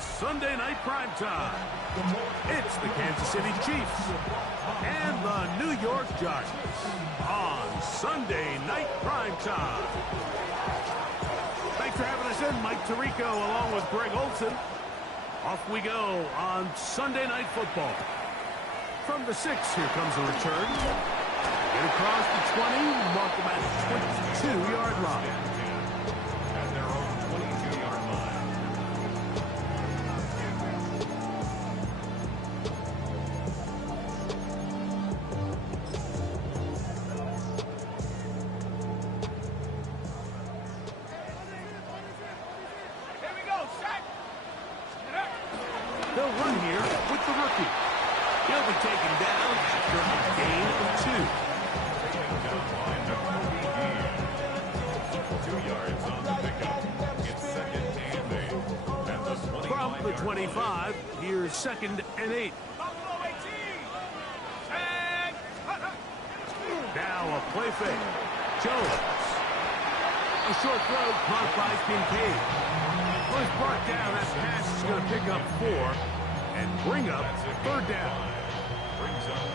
Sunday night primetime. It's the Kansas City Chiefs and the New York Giants on Sunday night primetime. Thanks for having us in, Mike Tirico, along with Greg Olson. Off we go on Sunday Night Football. From the 6, here comes a return. Get across the 20, mark them at 22-yard line. At their own 22-yard line. Here we go, set. They'll run here with the rookie. He'll be taken down after a gain of 2. 2 yards on the pickup. It's second and 8. At the 25. From the 25, here's 2nd and 8. Now a play fake. Jones. A short throw caught by Kincaid. Well, he's brought down. That pass is going to pick up 4 and bring up 3rd down.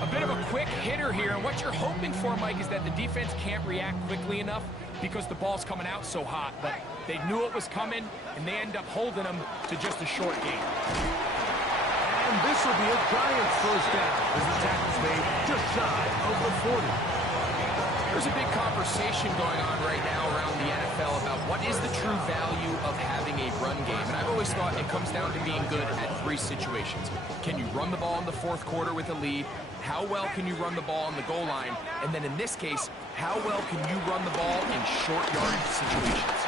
A bit of a quick hitter here, and what you're hoping for, Mike, is that the defense can't react quickly enough because the ball's coming out so hot. But they knew it was coming, and they end up holding them to just a short gain. And this will be a Giants first down as the tackle's made just shy of the 40. There's a big conversation going on right now around the NFL about what is the true value of having a run game. And I've always thought it comes down to being good at 3 situations. Can you run the ball in the 4th quarter with a lead? How well can you run the ball on the goal line? And then in this case, how well can you run the ball in short yardage situations?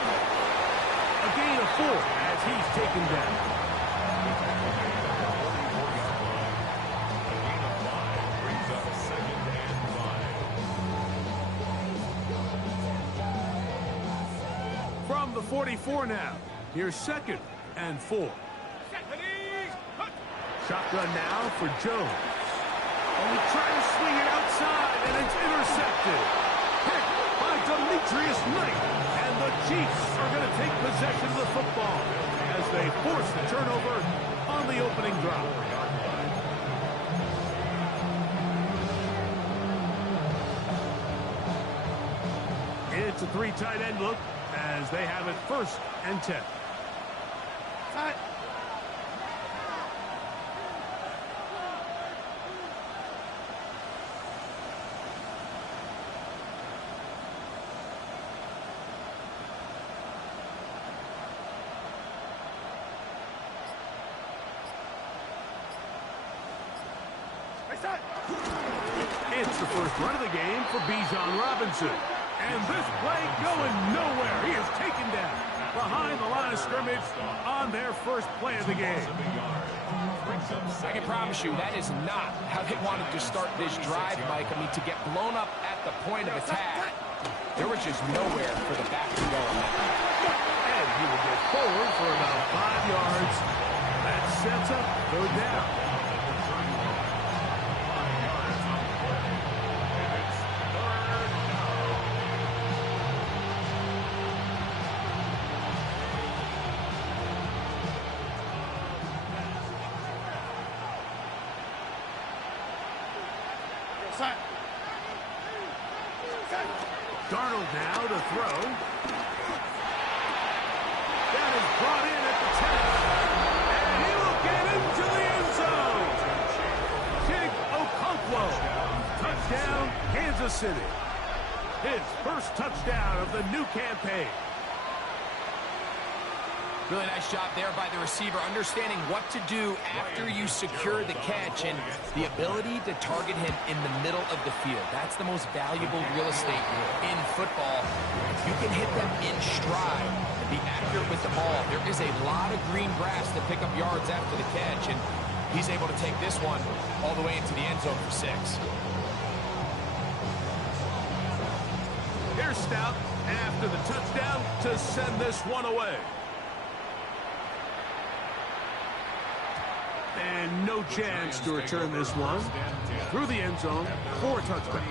A gain of 4 as he's taken down. From the 44 now, here's 2nd and 4. Shotgun now for Jones. And he tries to swing it outside, and it's intercepted. Picked by Demetrius Knight. And the Chiefs are going to take possession of the football as they force the turnover on the opening drive. It's a 3 tight end look as they have it 1st and 10. It's the first run of the game for Bijan Robinson. And this play going nowhere. He is taken down behind the line of scrimmage on their first play of the game. I can promise you that is not how they wanted to start this drive, Mike. I mean, to get blown up at the point of attack, there was just nowhere for the back to go on that. And he will get forward for about 5 yards. That sets up 3rd down. Darnold now to throw. That is brought in at the 10. And he will get into the end zone. Jake Okonkwo. Touchdown, Kansas City. His first touchdown of the new campaign. Really nice job there by the receiver, understanding what to do after you secure the catch and the ability to target him in the middle of the field. That's the most valuable real estate in football. If you can hit them in stride and be accurate with the ball, there is a lot of green grass to pick up yards after the catch, and he's able to take this one all the way into the end zone for 6. Here's Stout after the touchdown to send this one away. And no chance to return this one through the end zone for a touchback.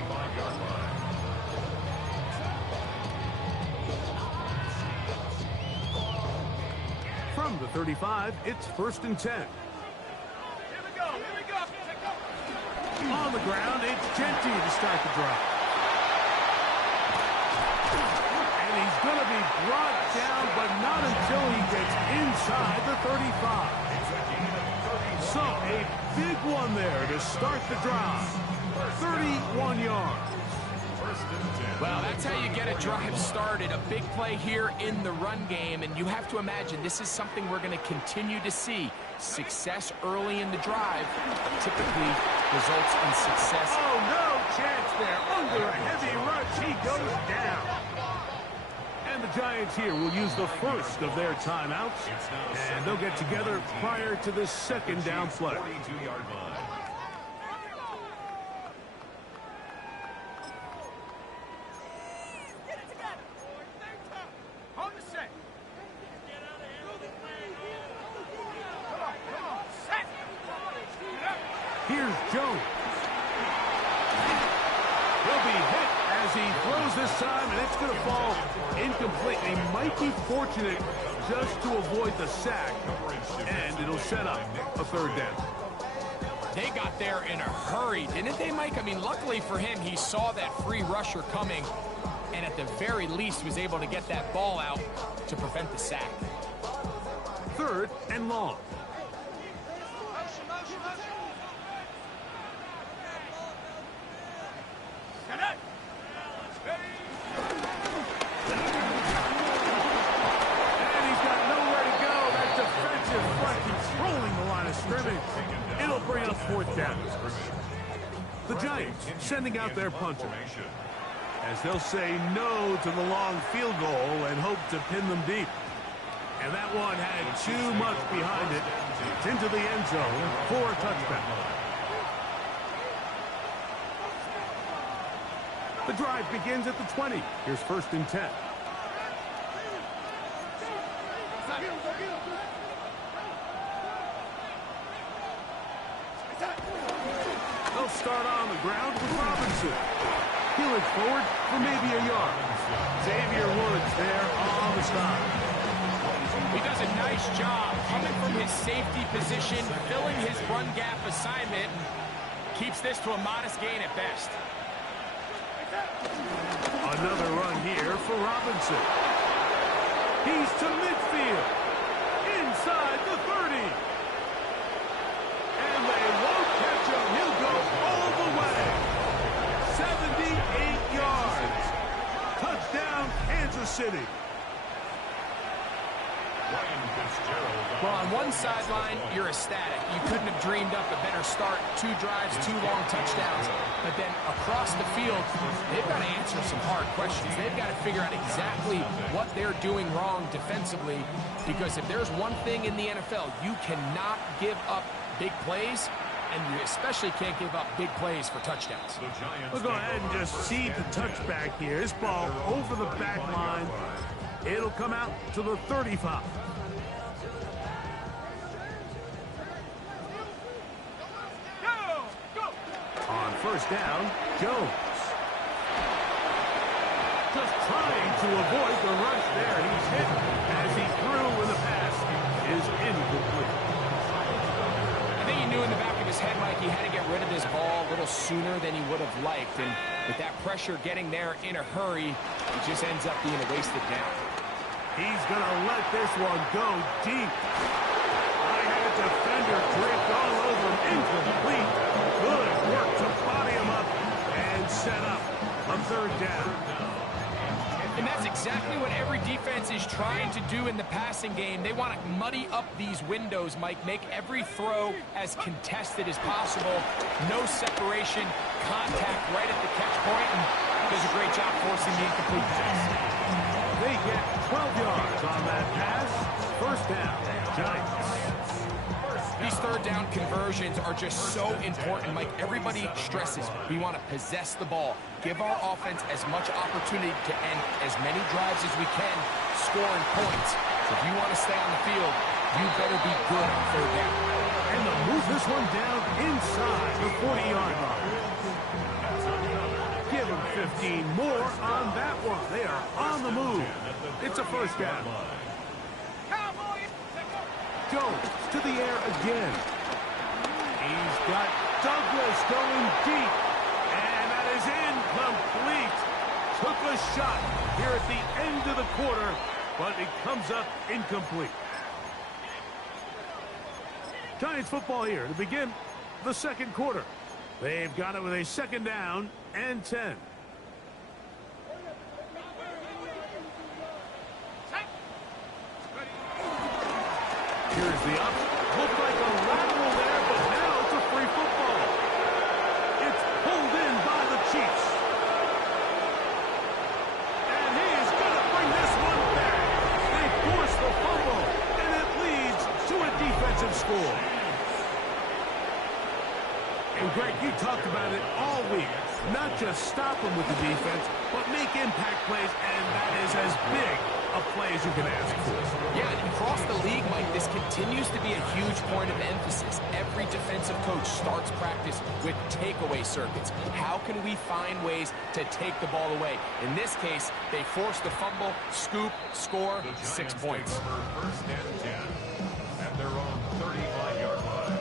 From the 35, it's 1st and 10. Here we go. On the ground, it's Genty to start the drive. And he's going to be brought down, but not until he gets inside the 35. So, a big one there to start the drive. 31 yards. Well, that's how you get a drive started. A big play here in the run game, and you have to imagine this is something we're going to continue to see. Success early in the drive typically results in success. Oh, no chance there. Under a heavy rush, he goes down. And the Giants here will use the first of their timeouts, and they'll get together prior to the second down play. 42-yard line. Here's Jones. He'll be hit as he throws this time, and it's going to fall incomplete. They might be fortunate just to avoid the sack, and it'll set up a 3rd down. They got there in a hurry, didn't they, Mike? I mean, luckily for him, he saw that free rusher coming, and at the very least was able to get that ball out to prevent the sack. 3rd and long. It'll bring up 4th down. The Giants sending out their punter, as they'll say no to the long field goal and hope to pin them deep. And that one had too much behind it. It's into the end zone for a touchdown. The drive begins at the 20. Here's 1st and 10. They'll start on the ground with Robinson. He'll look forward for maybe a yard. Xavier Woods there on the stop. He does a nice job coming from his safety position, filling his run gap assignment, and keeps this to a modest gain at best. Another run here for Robinson. He's to midfield. Inside the 30. And they won't catch him. He'll go all the way. 78 yards. Touchdown, Kansas City. Well, on one sideline, you're ecstatic. You couldn't have dreamed up a better start. 2 drives, 2 long touchdowns. But then across the field, they've got to answer some hard questions. They've got to figure out exactly what they're doing wrong defensively. Because if there's one thing in the NFL, you cannot give up big plays, and you especially can't give up big plays for touchdowns. We'll go ahead and just see the touchback here. This ball over the back line. It'll come out to the 35. On 1st down, Jones. Just trying to avoid the rush there. He's hit as he threw when the pass is incomplete. I think he knew in the back of his head, Mike, he had to get rid of this ball a little sooner than he would have liked. And with that pressure getting there in a hurry, it just ends up being a wasted down. He's going to let this one go deep. Right-hand defender draped all over him. Incomplete. Good work to body him up and set up a 3rd down. And that's exactly what every defense is trying to do in the passing game. They want to muddy up these windows, Mike, make every throw as contested as possible. No separation, contact right at the catch point, and does a great job forcing the incomplete pass. They get 12 yards on that pass. 1st down, Giants. These 3rd down conversions are just so important, Mike. Everybody stresses we want to possess the ball, give our offense as much opportunity to end as many drives as we can, scoring points. So if you want to stay on the field, you better be good on 3rd down. And they'll move this one down inside the 40-yard line. Give them 15 more on that one. They are on the move. It's a 1st down. Jones to the air again. He's got Douglas going deep. And that is incomplete. Took a shot here at the end of the quarter, but it comes up incomplete. Giants football here to begin the second quarter. They've got it with a 2nd down and 10. Here's the option. Looked like a lateral there, but now it's a free football. It's pulled in by the Chiefs. And he is going to bring this one back. They force the fumble, and it leads to a defensive score. And Greg, you talked about it all week. Not just stop them with the defense, but make impact plays, and that is as big a play as you can ask for. Yeah, and across the league, Mike, this continues to be a huge point of emphasis. Every defensive coach starts practice with takeaway circuits. How can we find ways to take the ball away? In this case, they force the fumble, scoop, score, 6 points. First and 10 at their own 35-yard line.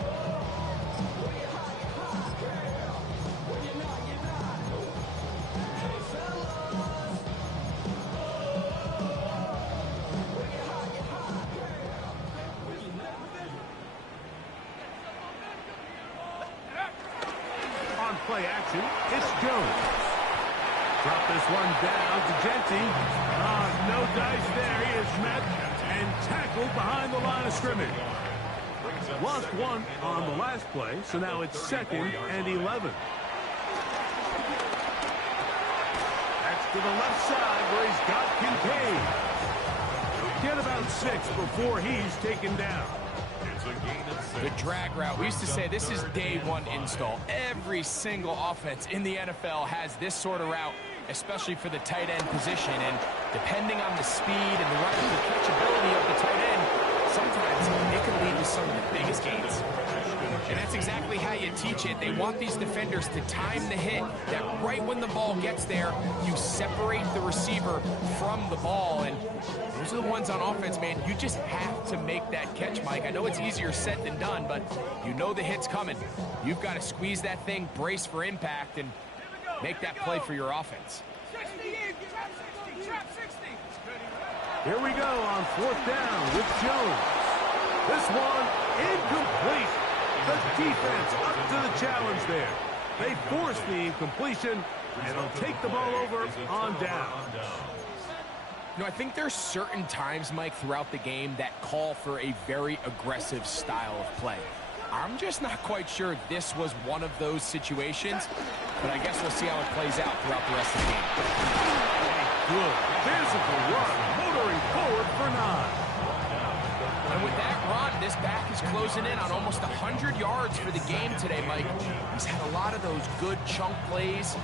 Play action, it's Jones. Drop this one down to Genty. No dice there. He is met and tackled behind the line of scrimmage. Lost one on the last play, so now it's 2nd and 11. That's to the left side where he's got Kincaid. Get about 6 before he's taken down. The drag route. We used to say this is day one install. Every single offense in the NFL has this sort of route, especially for the tight end position. And depending on the speed and the running catchability of the tight end, sometimes it can lead to some of the biggest gains. And that's exactly how you teach it. They want these defenders to time the hit, that right when the ball gets there, you separate the receiver from the ball. And those are the ones on offense, man. You just have to make that catch, Mike. I know it's easier said than done, but you know the hit's coming. You've got to squeeze that thing, brace for impact, and make that play for your offense. Here we go on 4th down with Jones. This one incomplete. The defense up to the challenge there. They force the incompletion, and they'll take the ball over on down. You know, I think there's certain times, Mike, throughout the game that call for a very aggressive style of play. I'm just not quite sure this was one of those situations, but I guess we'll see how it plays out throughout the rest of the game. Good physical run, motoring forward for 9. And with that run, this back is closing in on almost 100 yards for the game today, Mike. He's had a lot of those good chunk plays.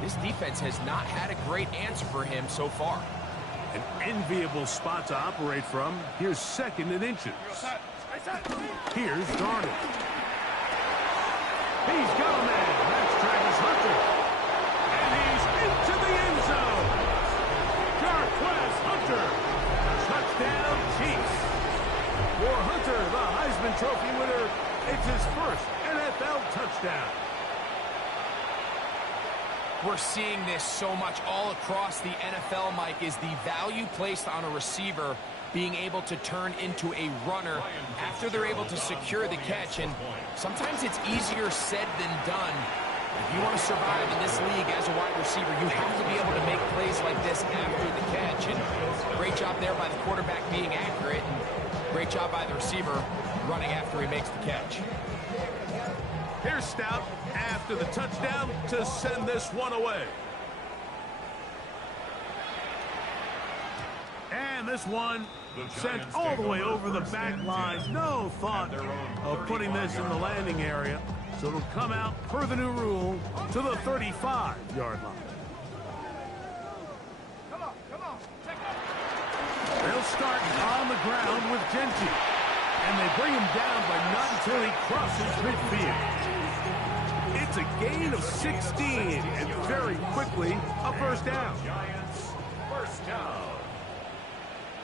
This defense has not had a great answer for him so far. An enviable spot to operate from. Here's 2nd and inches. Here's Darnold. He's got a man. That's Travis Hunter. And he's into the end zone. Jarquez Hunter. Touchdown, Chiefs. For Hunter, the Heisman Trophy winner, it's his first NFL touchdown. We're seeing this so much all across the NFL, Mike, is the value placed on a receiver being able to turn into a runner after they're able to secure the catch. And sometimes it's easier said than done. If you want to survive in this league as a wide receiver, you have to be able to make plays like this after the catch. And great job there by the quarterback being accurate. And great job by the receiver running after he makes the catch. Here's Stout after the touchdown to send this one away. And this one sent all the way over the back line. No thought of putting this in the landing area. So it'll come out per the new rule to the 35-yard line. They'll start on the ground with Genty. And they bring him down, but not until he crosses midfield. It's a gain of 16, and very quickly, a first down. Giants, first down.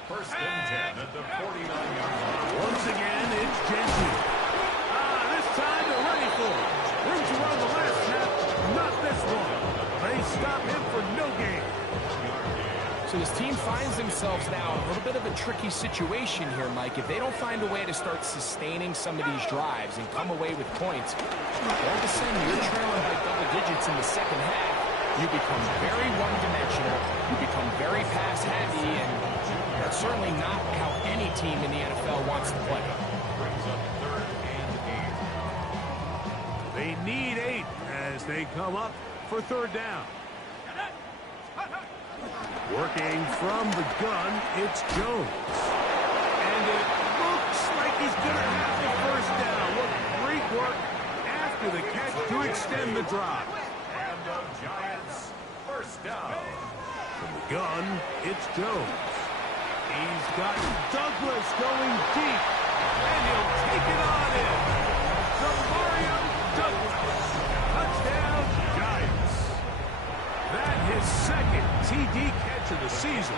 First and 10 at the 49-yard line. Once again, it's Jensen. This time they're ready for it. Room to run the last snap, not this one. They stop him for no gain. So this team finds themselves now in a little bit of a tricky situation here, Mike. If they don't find a way to start sustaining some of these drives and come away with points, all of a sudden you're trailing by double digits in the second half. You become very one-dimensional. You become very pass-heavy, and that's certainly not how any team in the NFL wants to play. Brings up third and 8. They need 8 as they come up for third down. Working from the gun, it's Jones. And it looks like he's going to have the first down. What great work after the catch to extend the drive. And the Giants first down. From the gun, it's Jones. He's got Douglas going deep. And he'll take it on in. Mario Douglas. Touchdown, Giants. That his second TD catch of the season.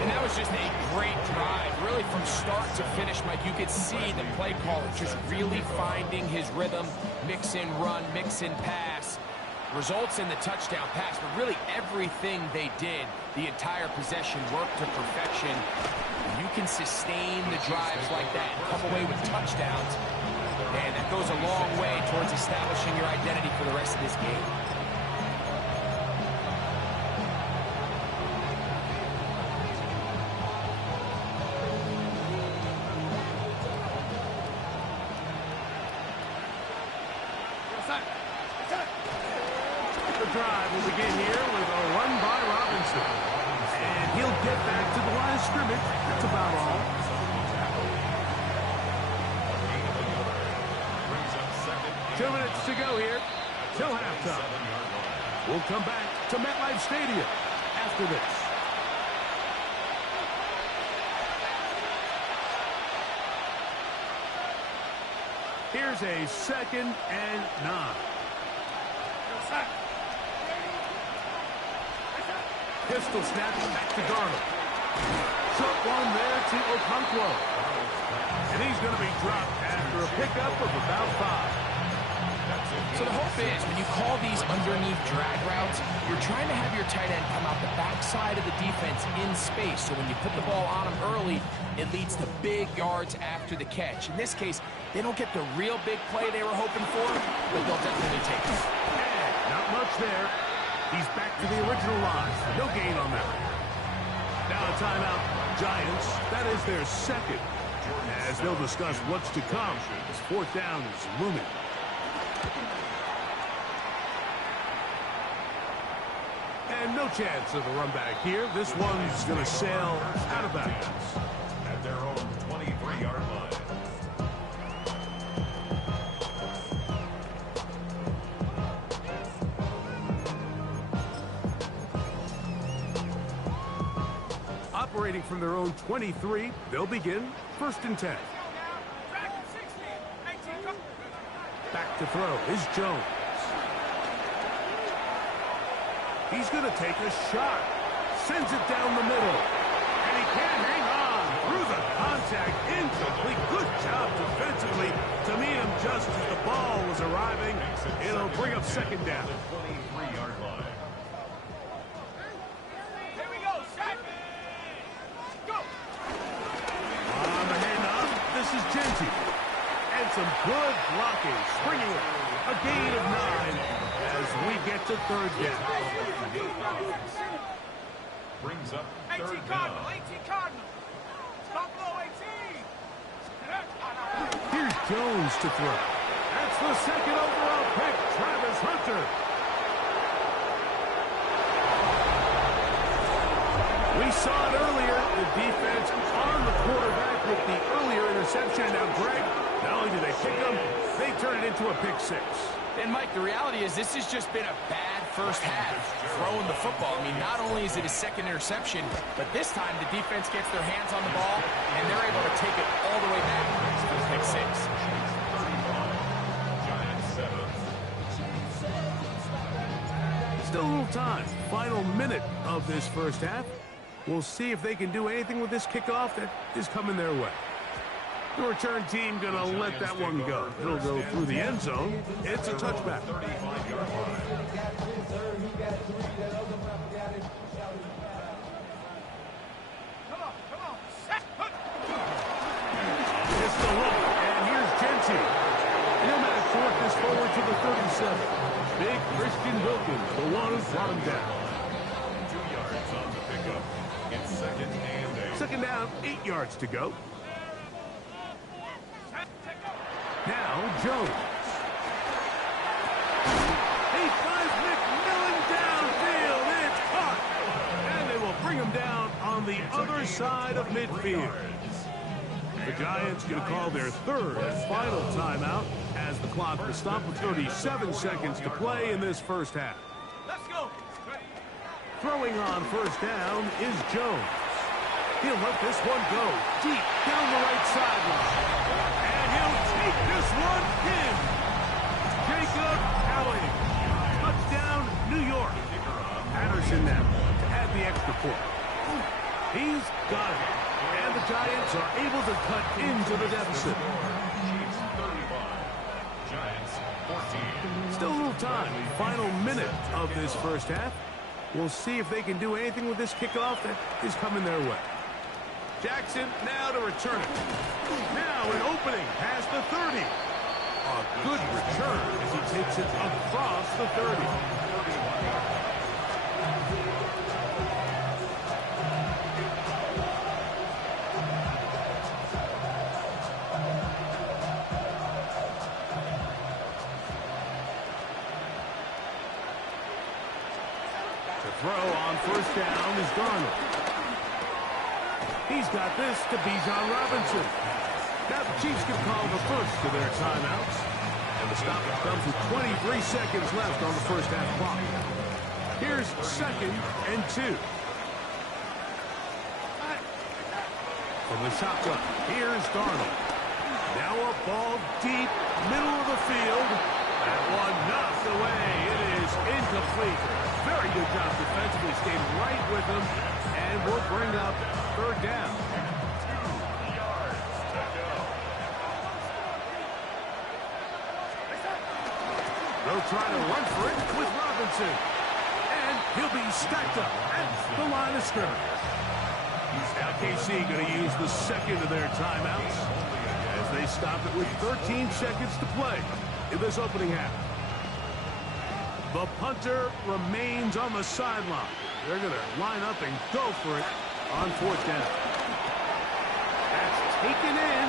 And that was just a great drive, really from start to finish, Mike. You could see the play caller just really finding his rhythm, mix in run, mix in pass. Results in the touchdown pass, but really everything they did, the entire possession worked to perfection. You can sustain the drives like that and come away with touchdowns, and that goes a long way towards establishing your identity for the rest of this game. The drive will begin here with a run by Robinson. And he'll get back to the line of scrimmage. That's about all. Brings up second. 2 minutes to go here till halftime. We'll come back to MetLife Stadium after this. Here's a 2nd and 9. Pistol snap back to Darnold. Short one there to Okonkwo. And he's going to be dropped after a pickup of about 5. So the hope is when you call these underneath drag routes, you're trying to have your tight end come out the backside of the defense in space. So when you put the ball on him early, it leads to big yards after the catch. In this case, they don't get the real big play they were hoping for, but they'll definitely take it. And not much there. He's back to the original line. No gain on that. Now a timeout. Giants, that is their second. As they'll discuss what's to come as fourth down is looming. And no chance of a run back here. This one's going to sail out of bounds. At their own 23-yard line. Operating from their own 23, they'll begin 1st and 10. Back to throw is Jones. He's going to take a shot. Sends it down the middle. And he can't hang on. Through the contact. Incomplete. Good job defensively to meet him just as the ball was arriving. It'll bring up 2nd down. 23-yard line. Here we go, set. Go. On the handoff, this is Genty. And some good blocking. Springing it. A gain of 9 as we get to 3rd down. Brings up 18 third Cardinal, down. 18 Cardinal. Stop low, 18. Here's Jones to throw. That's the 2nd overall pick, Travis Hunter. We saw it earlier, the defense on the quarterback with the earlier interception. Now, Greg, not only do they pick him, they turn it into a pick 6. And, Mike, the reality is this has just been a bad first half throwing the football. I mean, not only is it a 2nd interception, but this time the defense gets their hands on the ball, and they're able to take it all the way back to pick 6. Giants 7. Still a little time. Final minute of this first half. We'll see if they can do anything with this kickoff that is coming their way. The return team going to let that one go. It'll go through the end zone. It's a touchback. 35-yard line. Come on. Set. It's the look, and here's Genty. He'll manage to work this forward to the 37. Big Christian Wilkins, the one who brought him down. 2 yards on the pickup. It's 2nd and 8. Second down, 8 yards to go. Now Jones. He finds McMillan downfield. It's caught. And they will bring him down on the other side of midfield. The Giants going to call their third and final timeout as the clock will stop with 37 seconds to play in this first half. Let's go. Throwing on first down is Jones. He'll let this one go deep down the right sideline. And he'll take this one in. Jacob Cowing. Touchdown, New York. Patterson now to add the extra point. He's got it. And the Giants are able to cut into the deficit. Chiefs 35. Giants 14. Still a little time. Final minute of this first half. We'll see if they can do anything with this kickoff that is coming their way. Jackson now to return it. Now an opening past the 30. A good return as he takes it across the 30. The throw on first down is Darnold. He's got this to Bijan Robinson. Now the Chiefs can call the first of their timeouts. And the stoppage comes with 23 seconds left on the first half clock. Here's 2nd and 2. From the shotgun, here's Darnold. Now a ball deep, middle of the field. That one knocked away. It is incomplete. Very good job defensively. Stayed right with him. And will bring up third down. 2 yards to go. They'll try to run for it with Robinson. And he'll be stacked up at the line of scrimmage. Now KC going to use the second of their timeouts as they stop it with 13 seconds to play in this opening half. The punter remains on the sideline. They're going to line up and go for it on fourth down. That's taken in.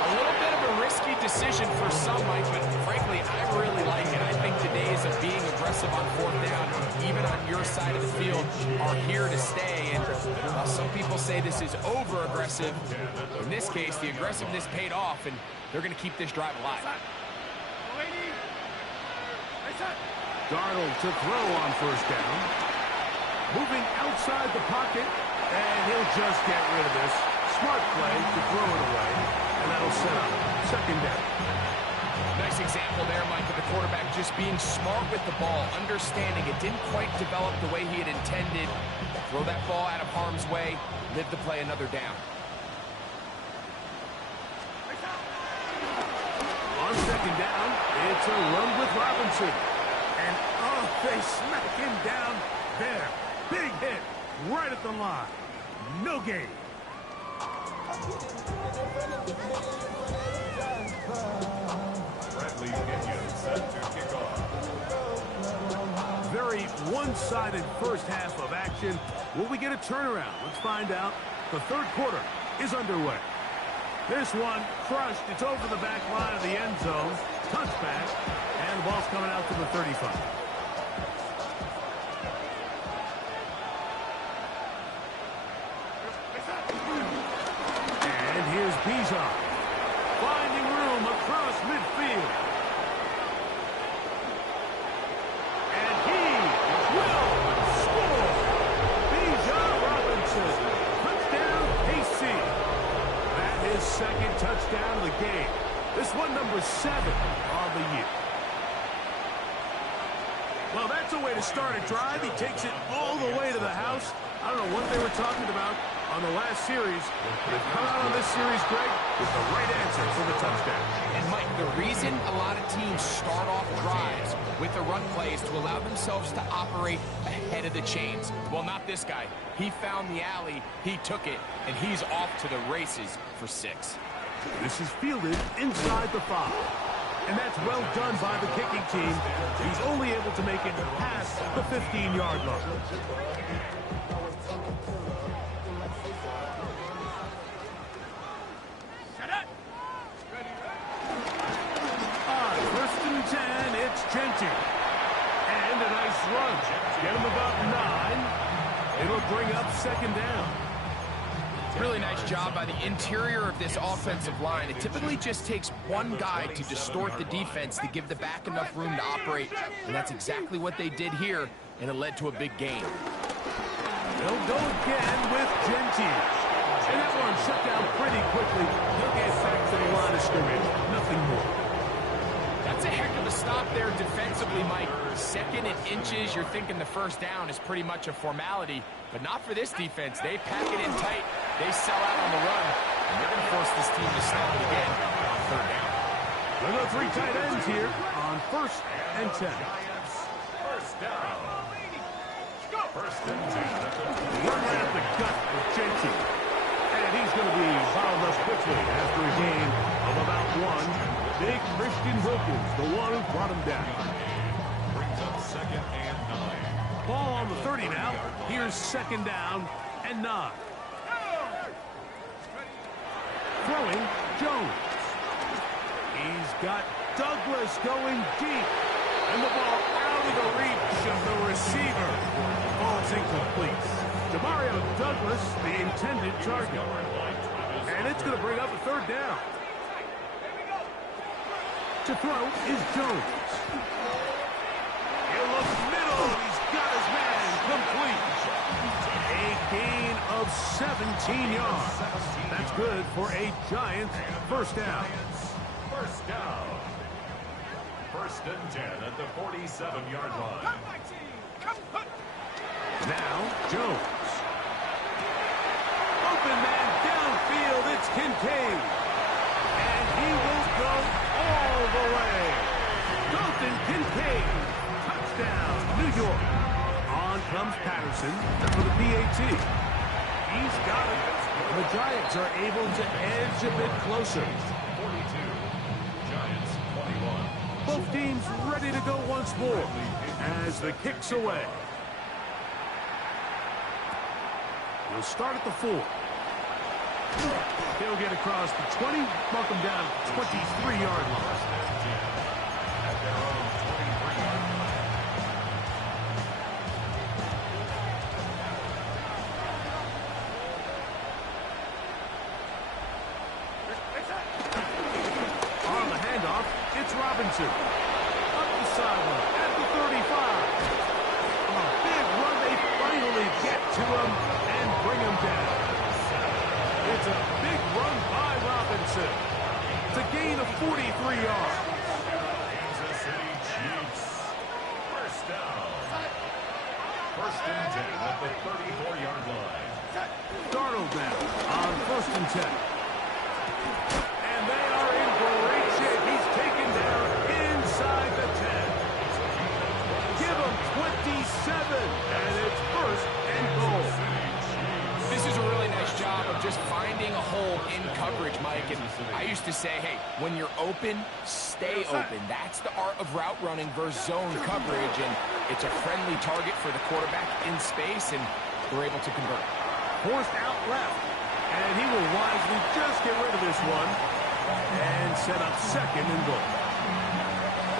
A little bit of a risky decision for some, Mike, but frankly, I really like it. I think the days of being aggressive on fourth down, even on your side of the field, are here to stay. And while some people say this is over-aggressive, in this case, the aggressiveness paid off, and they're going to keep this drive alive. Darnold to throw on first down. Moving outside the pocket, and he'll just get rid of this. Smart play to throw it away, and that'll set up second down. Nice example there, Mike, of the quarterback just being smart with the ball, understanding it didn't quite develop the way he had intended. Throw that ball out of harm's way, live to play another down. On second down, it's a run with Robinson. And, oh, they smack him down there. Big hit right at the line. No gain. Bradley Pinion set to kick off. Very one-sided first half of action. Will we get a turnaround? Let's find out. The third quarter is underway. This one crushed. It's over the back line of the end zone. Touchback. And the ball's coming out to the 35. And here's Bijan. Finding room across midfield. And he will score. Bijan Robinson. Touchdown, KC. That is second touchdown of the game. This one number 7 on the year. Well, that's a way to start a drive. He takes it all the way to the house. I don't know what they were talking about on the last series, but they've come out on this series, Greg, with the right answer for the touchdown. And Mike, the reason a lot of teams start off drives with the run play is to allow themselves to operate ahead of the chains. Well, not this guy. He found the alley, he took it, and he's off to the races for 6. This is fielded inside the 5. And that's well done by the kicking team. He's only able to make it past the 15-yard line. First and 10, it's Genty. And a nice run. Get him about 9. It'll bring up second down. Really nice job by the interior of this offensive line. It typically just takes one guy to distort the defense to give the back enough room to operate, and that's exactly what they did here, and it led to a big gain. They'll go again with Genty. And that one shut down pretty quickly. He'll get back to the line of scrimmage. Nothing more. That's a heck of a stop there defensively, Mike. Second and inches, you're thinking the first down is pretty much a formality, but not for this defense. They pack it in tight. They sell out on the run, and they're going to force this team to snap it again on third down. There go 3 tight ends here on first and 10. First down. First and 10. Run right up the gut with Genty. And he's going to be fouled up quickly after a gain of about 1. Big Christian Wilkins, the one who brought him down. Brings up second and 9. Ball on the 30 now. Here's second down and 9. Throwing, Jones. He's got Douglas going deep. And the ball out of the reach of the receiver. Ball's incomplete. Demario Douglas, the intended target. And it's going to bring up a third down. To throw is Jones. He'll look middle. He's got his man complete. A gain of 17 yards. That's good for a Giants first down. First down. First and 10 at the 47-yard line. Now, Jones. Open man downfield. It's Kincaid. And he will go all the way. Dalton Kincaid. Touchdown, New York. On comes Patterson for the PAT. He's got it. The Giants are able to edge a bit closer. 42. Giants 21. Both teams ready to go once more as the kick's away. We'll start at the 4. He'll get across the 20, mark him down at the 23-yard line. At their own 23-yard line. On the handoff, it's Robinson. Up the sideline at the 35. A big run. They finally get to him and bring him down. It's a big run by Robinson. It's a gain of 43 yards. Kansas City Chiefs. First down. First and 10 at the 34-yard line. Darnold now on first and 10. And they are in great shape. He's taken down inside the 10. Give him 27, and it's first and goal. This is a really nice job of just finding a hole in coverage, Mike. And I used to say, hey, when you're open, stay open. That's the art of route running versus zone coverage. And it's a friendly target for the quarterback in space, and we're able to convert. Forced out left. And he will wisely just get rid of this one and set up second and goal.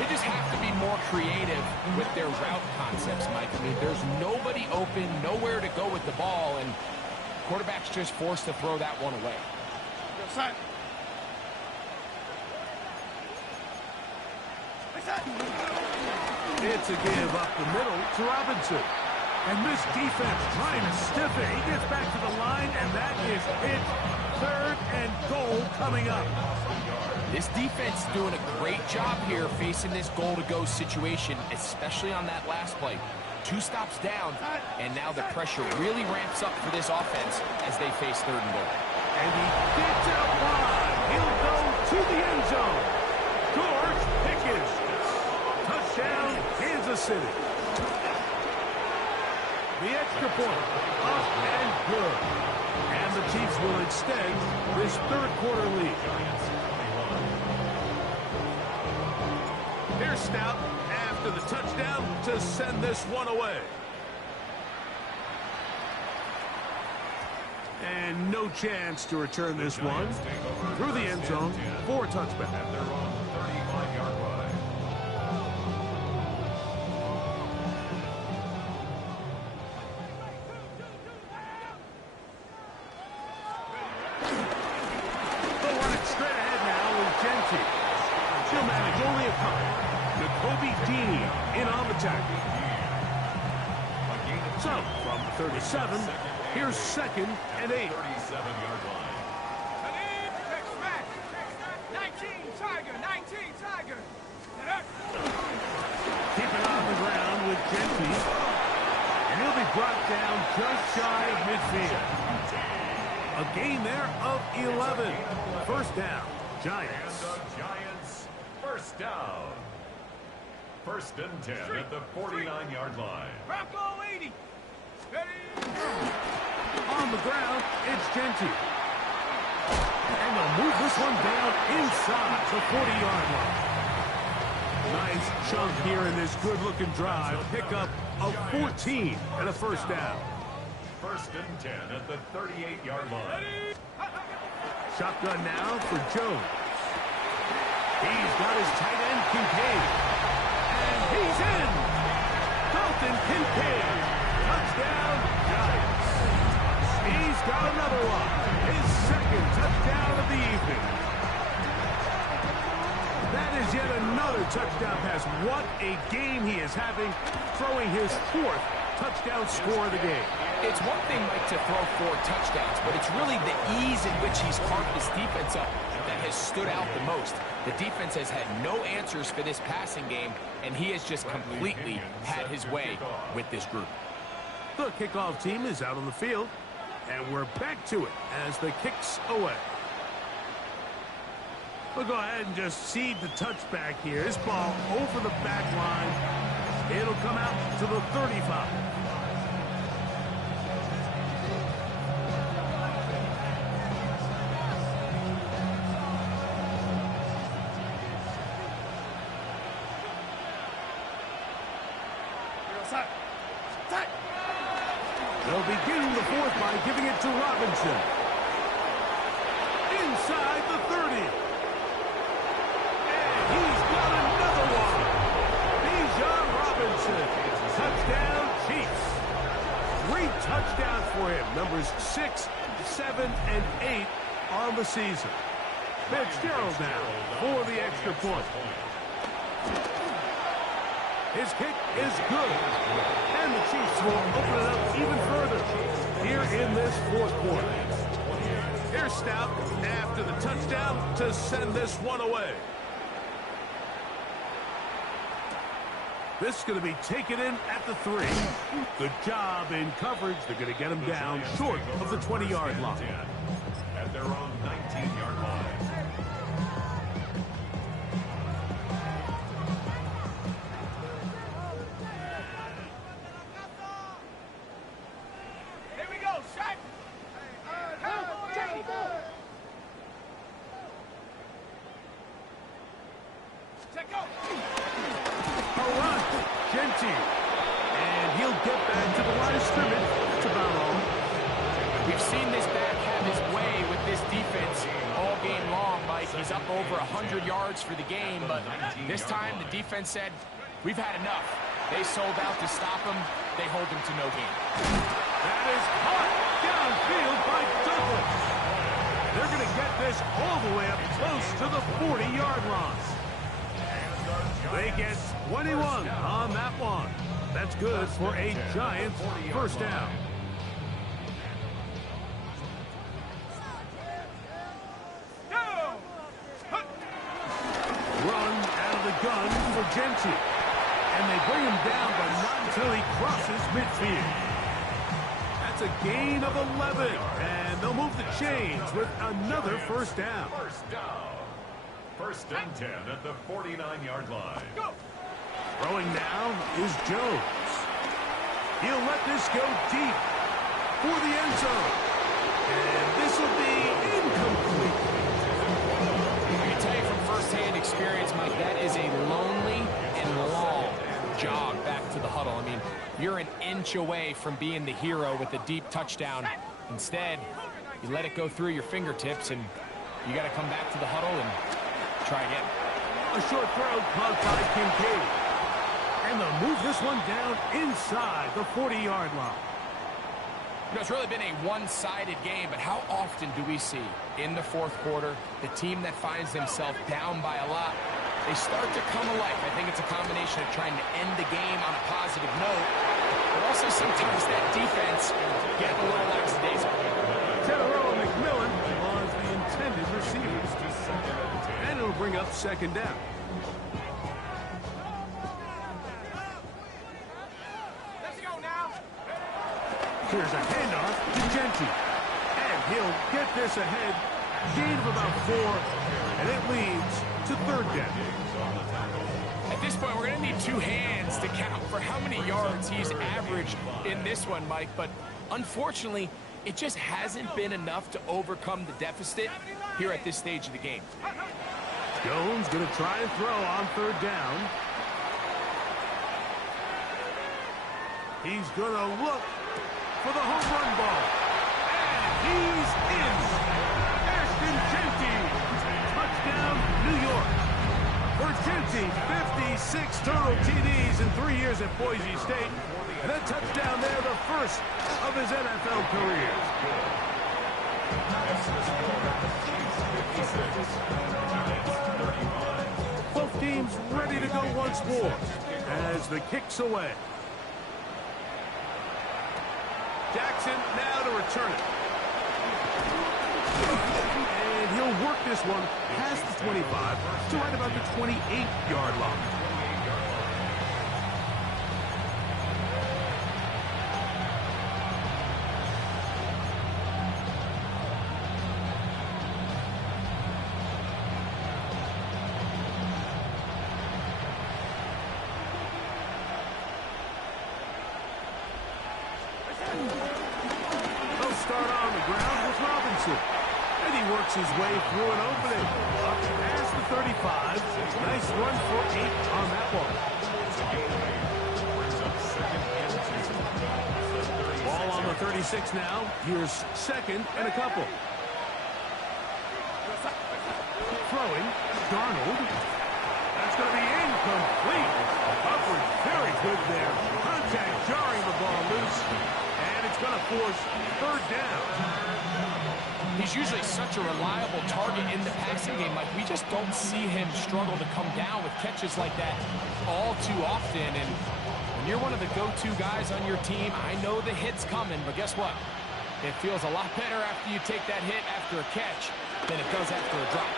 They just have to be more creative with their route concepts, Mike. I mean, there's nobody open, nowhere to go with the ball, and quarterback's just forced to throw that one away. It's a give up the middle to Robinson. And this defense trying to stiff it. He gets back to the line, and that is it. Third and goal coming up. This defense doing a great job here facing this goal-to-go situation, especially on that last play. 2 stops down, and now the pressure really ramps up for this offense as they face 3rd and goal. And he gets out wide. He'll go to the end zone. George Pickens. Touchdown, Kansas City. The extra point, up and good. And the Chiefs will extend this 3rd quarter lead. Here's Stout after the touchdown to send this one away. And no chance to return this one through the end zone for a touchback. At their own 35-yard line. They'll run it straight ahead now with Gentry. She'll manage only a couple. N'Kobe Dean in on the tackle. So, from the 37, here's 2nd and 8. 37-yard line. 19 Tiger, 19 Tiger. Keep it on the ground with Gentry. And he'll be brought down just shy of midfield. A gain there of 11. First down, Giants. And the Giants, first down. 1st and 10 at the 49-yard line. Bronco 80. Ready. On the ground, it's Gentry. And they'll move this one down inside the 40-yard line. Nice chunk here in this good-looking drive. Pick up of 14 and a first down. 1st and 10 at the 38-yard line. Shotgun now for Jones. He's got his tight end, Kincaid. And he's in. Dalton Kincaid. Touchdown, Giants. He's got another one. His 2nd touchdown of the evening. That is yet another touchdown pass. What a game he is having, throwing his 4th touchdown score of the game. It's one thing, Mike, to throw 4 touchdowns, but it's really the ease in which he's carved this defense up that has stood out the most. The defense has had no answers for this passing game, and he has just completely had his way with this group. The kickoff team is out on the field, and we're back to it as the kick's away. We'll go ahead and just seed the touchback here. This ball over the back line. It'll come out to the 35. They'll begin the 4th by giving it to Robinson. Inside the 30. And he's got another one. Bijan Robinson. Touchdown, Chiefs. 3 touchdowns for him. Numbers 6, 7, and 8 on the season. Fitzgerald now for the extra point. His kick is good. And the Chiefs will open it up even further here in this 4th quarter. Here's Stout after the touchdown to send this one away. This is going to be taken in at the 3. Good job in coverage. They're going to get him down short of the 20-yard line. At their own 19-yard line. Here we go, shot. Check out. A run. Gentry. And he'll get back to the line of scrimmage. That's about all. We've seen this back have his way with this defense all game long, Mike. He's up over 100 yards for the game, but this time the defense said, we've had enough. They sold out to stop him. They hold him to no gain. That is caught downfield by Douglas. They're going to get this all the way up close to the 40-yard line. They get 21 on that one. That's good for a Giants first down. Run out of the gun for Gentry. And they bring him down, but not until he crosses midfield. That's a gain of 11. And they'll move the chains with another first down. First down. First and 10 at the 49-yard line. Go. Throwing now is Jones. He'll let this go deep for the end zone. And this will be incomplete. I can tell you from firsthand experience, Mike, that is a lonely and long jog back to the huddle. I mean, you're an inch away from being the hero with a deep touchdown. Instead, you let it go through your fingertips, and you got to come back to the huddle and try again. A short throw caught by Kincaid. And they'll move this one down inside the 40-yard line. You know, it's really been a one-sided game, but how often do we see in the fourth quarter the team that finds themselves down by a lot, they start to come alive? I think it's a combination of trying to end the game on a positive note, but also sometimes that defense get a little lackadaisical. Tedero McMillan was the intended receiver. And it'll bring up second down. Let's go now. Here's a handoff to Genty. And he'll get this ahead. Gain of about 4. And it leads to third down. At this point, we're going to need two hands to count for how many yards he's averaged in this one, Mike. But unfortunately, it just hasn't been enough to overcome the deficit here at this stage of the game. Jones going to try and throw on third down. He's going to look for the home run ball. And he's in. Ashton Genty. Touchdown, New York. For Genty, 56 total TDs in 3 years at Boise State. And a touchdown there, the first of his NFL career. Both teams ready to go once more as the kick's away. Jackson now to return it. And he'll work this one past the 25 to right about the 28-yard line. They'll start on the ground with Robinson. And he works his way through an opening. Up past the 35. Nice run for 8 on that one. Ball on the 36 now. Here's second and a couple. Throwing. Darnold. That's going to be incomplete. Coverage very good there. Contact jarring the ball loose. And it's going to force third down. He's usually such a reliable target in the passing game. Like, we just don't see him struggle to come down with catches like that all too often. And when you're one of the go-to guys on your team, I know the hit's coming, but guess what? It feels a lot better after you take that hit after a catch than it does after a drop.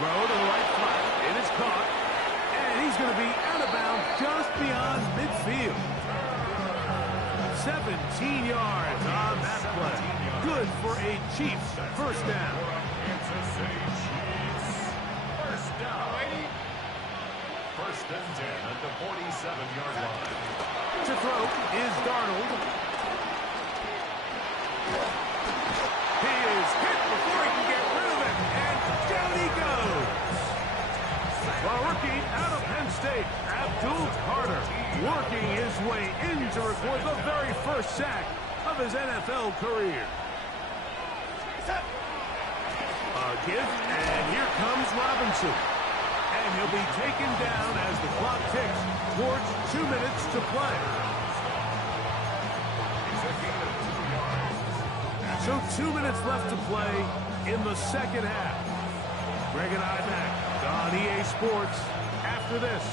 Throw to the right flat. It is caught. And he's going to be out of bounds just beyond midfield. 17 yards on that play. Good for a Chiefs first down. First down. First and 10 at the 47-yard line. To throw is Darnold. He is hit before he can get rid of it. And down he goes. Well, rookie out of Penn State, Abdul Carter, working his way in to record the very first sack of his NFL career. A give, and here comes Robinson. And he'll be taken down as the clock ticks towards 2 minutes to play. So 2 minutes left to play in the second half. Greg and I back on EA Sports after this.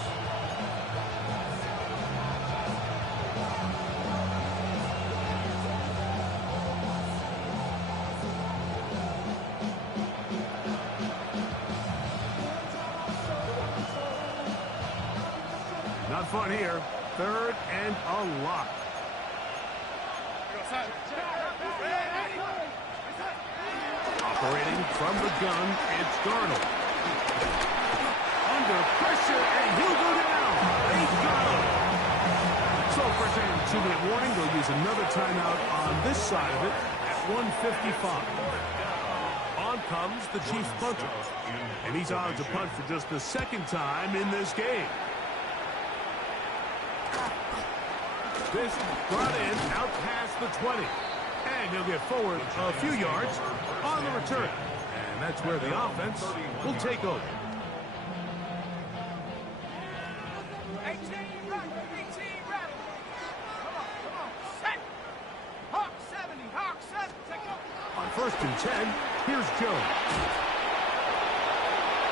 fun here. 3rd and a lot. Operating from the gun, it's Darnold. Under pressure, and he'll go down. They got him. So first and 2-minute warning. They'll use another timeout on this side of it at 1:55. On comes the Chiefs punter. And he's on to punt for just the 2nd time in this game. This brought in out past the 20. And he'll get forward a few yards on the return. And that's where the offense will take over. 18 right, 18 right. Come on, set. Hawk 70, Hawk 7, take it up. On 1st and 10, here's Jones.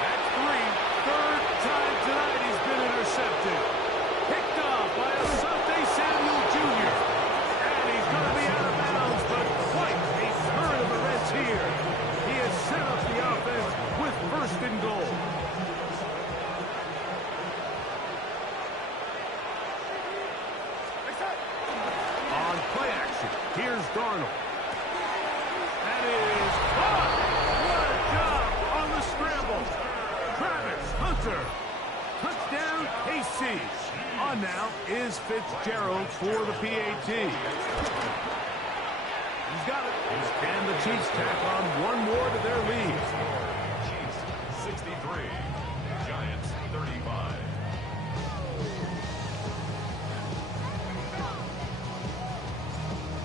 That's 3. 3rd time tonight he's been intercepted. Picked off by Otss Samuel Jr. And he's going to be out of bounds, but quite a turn of events here. He has set up the offense with 1st and goal. On play action, here's Darnold. That is caught. What a job on the scramble. Travis Hunter. Touchdown, KC. On now is Fitzgerald for the PAT. He's got it. And the Chiefs tack on one more to their lead. Chiefs 63, Giants 35.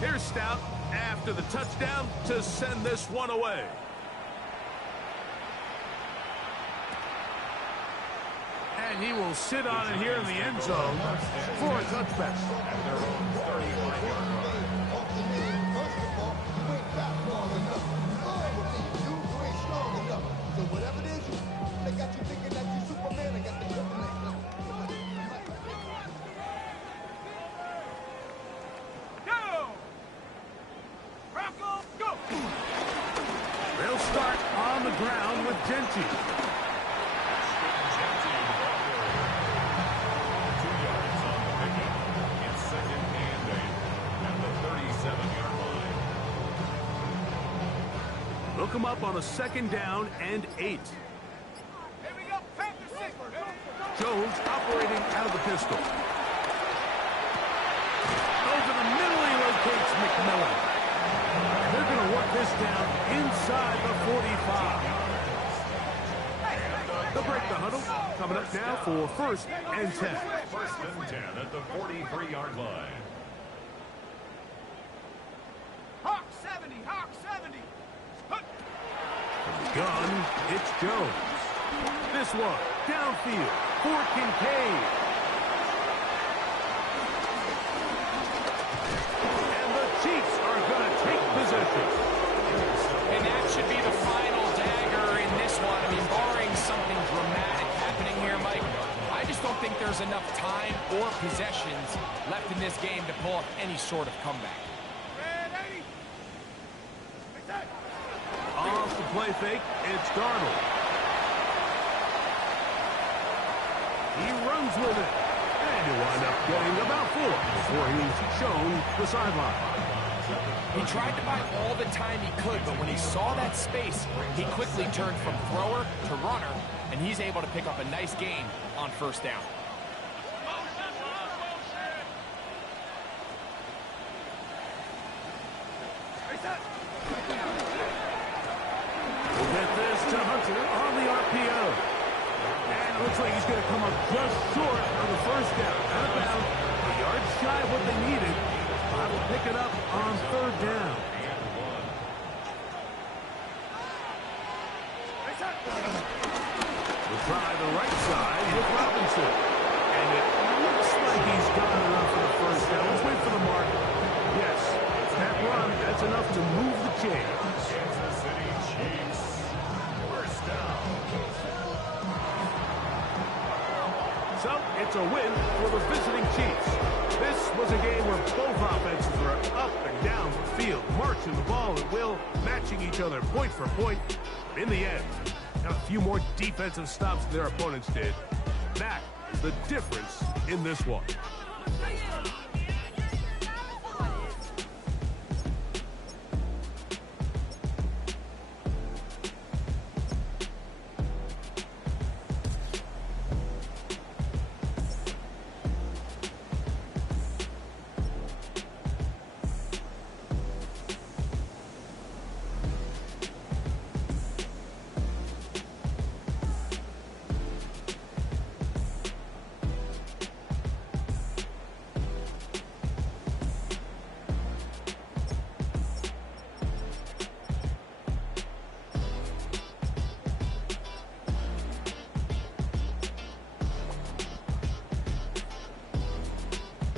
Here's Stout after the touchdown to send this one away. And he will sit on it here in the end zone for a touchback. At their own 35-yard line. Go! Bronco, go! They'll start on the ground with Genty. 2 yards on the pickup. It's 2nd and 8 at the 37-yard line. They'll come up on a 2nd down and 8. Here we go, Panther 6. Jones operating out of the pistol. Over the middle, he locates McMillan. They're going to work this down inside the 45. They'll break the huddle. Coming up now for 1st and 10. 1st and 10 at the 43-yard line. Hawk 70, Hawk 70. Hook. From the gun, it's Jones. This one, downfield, for Kincaid. And the Chiefs are going to take possession. And that should be the final dagger in this one. I mean, barring something dramatic happening here, Mike, I just don't think there's enough time or possessions left in this game to pull off any sort of comeback. Red 80. Off the play fake, it's Darnold. He runs with it. And he'll wind up getting about 4 before he's shown the sideline. He tried to buy all the time he could, but when he saw that space, he quickly turned from thrower to runner, and he's able to pick up a nice gain on 1st down. We'll get this to Hunter on the RPO. And it looks like he's going to come up just short of the 1st down. Out of bounds, a yard shy of what they needed. I will pick it up on 3rd down. We'll try the right side with Robinson. And it looks like he's got enough for the 1st down. Let's wait for the mark. Yes, that run, that's enough to move the chains. Kansas City Chiefs. 1st down. So, it's a win for the visiting Chiefs. This was a game where both offenses were up and down the field, marching the ball at will, matching each other point for point. In the end, got a few more defensive stops than their opponents did. That the difference in this one.